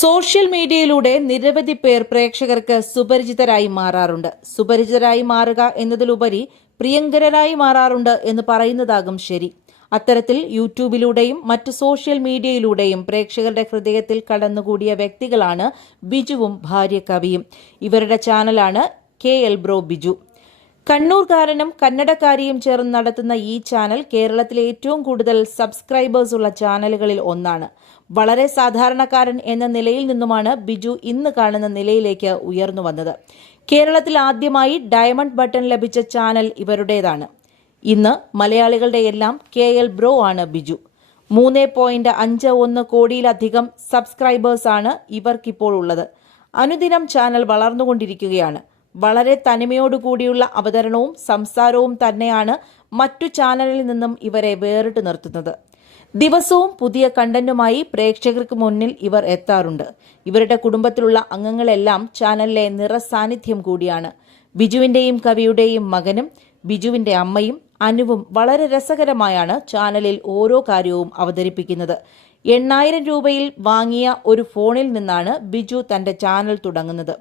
Social മീഡിയയിലൂടെ നിരവധി പേർ പ്രേക്ഷകർക്ക് സുപരിചിതരായി മാറാറുണ്ട്. സുപരിചിതരായി മാറുക എന്നതിലുപരി പ്രിയങ്കരരായി മാറാറുണ്ട് എന്ന് പറയുന്നതാകും ശരി. അത്തരത്തിൽ യൂട്യൂബിലൂടെയും മറ്റ് സോഷ്യൽ മീഡിയയിലൂടെയും പ്രേക്ഷകരുടെ ഹൃദയത്തിൽ കടന്നുകൂടിയ വ്യക്തികളാണ് ബിജുവും ഭാര്യ കവിയും. ഇവരുടെ ചാനലാണ് കെ എൽ ബ്രോ ബിജു. കണ്ണൂർക്കാരനും കന്നഡക്കാരിയും ചേർന്ന് നടത്തുന്ന ഈ ചാനൽ കേരളത്തിലെ ഏറ്റവും കൂടുതൽ സബ്സ്ക്രൈബേഴ്സ് ഉള്ള ചാനലുകളിൽ ഒന്നാണ്. വളരെ സാധാരണക്കാരൻ എന്ന നിലയിൽ നിന്നുമാണ് ബിജു ഇന്ന് കാണുന്ന നിലയിലേക്ക് ഉയർന്നു വന്നത്. കേരളത്തിൽ ആദ്യമായി ഡയമണ്ട് ബട്ടൺ ലഭിച്ച ചാനൽ ഇവരുടേതാണ്. ഇന്ന് മലയാളികളുടെ എല്ലാം കെ എൽ ബ്രോ ആണ് ബിജു. മൂന്ന് പോയിന്റ് അഞ്ച് ഒന്ന് കോടിയിലധികം സബ്സ്ക്രൈബേഴ്സ് ആണ് ഇവർക്കിപ്പോൾ ഉള്ളത്. അനുദിനം ചാനൽ വളർന്നുകൊണ്ടിരിക്കുകയാണ്. വളരെ തനിമയോടുകൂടിയുള്ള അവതരണവും സംസാരവും തന്നെയാണ് മറ്റു ചാനലിൽ നിന്നും ഇവരെ വേറിട്ട് നിർത്തുന്നത്. ദിവസവും പുതിയ കണ്ടന്റുമായി പ്രേക്ഷകർക്ക് മുന്നിൽ ഇവർ എത്താറുണ്ട്. ഇവരുടെ കുടുംബത്തിലുള്ള അംഗങ്ങളെല്ലാം ചാനലിലെ നിറസാന്നിധ്യം കൂടിയാണ്. ബിജുവിന്റെയും കവിയുടെയും മകനും ബിജുവിന്റെ അമ്മയും അനുവും വളരെ രസകരമായാണ് ചാനലിൽ ഓരോ കാര്യവും അവതരിപ്പിക്കുന്നത്. എണ്ണായിരം രൂപയിൽ വാങ്ങിയ ഒരു ഫോണിൽ നിന്നാണ് ബിജു തന്റെ ചാനൽ തുടങ്ങുന്നത്.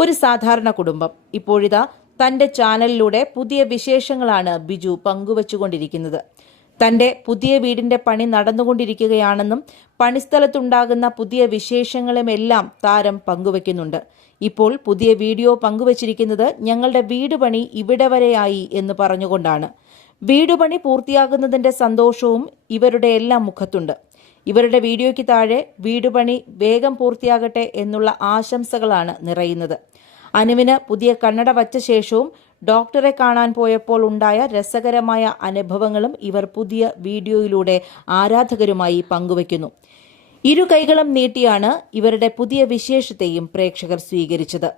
ഒരു സാധാരണ കുടുംബം. ഇപ്പോഴിതാ തന്റെ ചാനലിലൂടെ പുതിയ വിശേഷങ്ങളാണ് ബിജു പങ്കുവച്ചുകൊണ്ടിരിക്കുന്നത്. തന്റെ പുതിയ വീടിന്റെ പണി നടന്നുകൊണ്ടിരിക്കുകയാണെന്നും പണിസ്ഥലത്തുണ്ടാകുന്ന പുതിയ വിശേഷങ്ങളുമെല്ലാം താരം പങ്കുവയ്ക്കുന്നുണ്ട്. ഇപ്പോൾ പുതിയ വീഡിയോ പങ്കുവച്ചിരിക്കുന്നത് ഞങ്ങളുടെ വീട് പണി ഇവിടെ വരെയായി എന്ന് പറഞ്ഞുകൊണ്ടാണ്. വീടുപണി പൂർത്തിയാകുന്നതിന്റെ സന്തോഷവും ഇവരുടെ എല്ലാം മുഖത്തുണ്ട്. ഇവരുടെ വീഡിയോയ്ക്ക് താഴെ വീടുപണി വേഗം പൂർത്തിയാകട്ടെ എന്നുള്ള ആശംസകളാണ് നിറയുന്നത്. അനുവിന് പുതിയ കണ്ണട വച്ച ശേഷവും ഡോക്ടറെ കാണാൻ പോയപ്പോൾ ഉണ്ടായ രസകരമായ അനുഭവങ്ങളും ഇവർ പുതിയ വീഡിയോയിലൂടെ ആരാധകരുമായി പങ്കുവയ്ക്കുന്നു. ഇരു കൈകളും നീട്ടിയാണ് ഇവരുടെ പുതിയ വിശേഷത്തെയും പ്രേക്ഷകർ സ്വീകരിച്ചത്.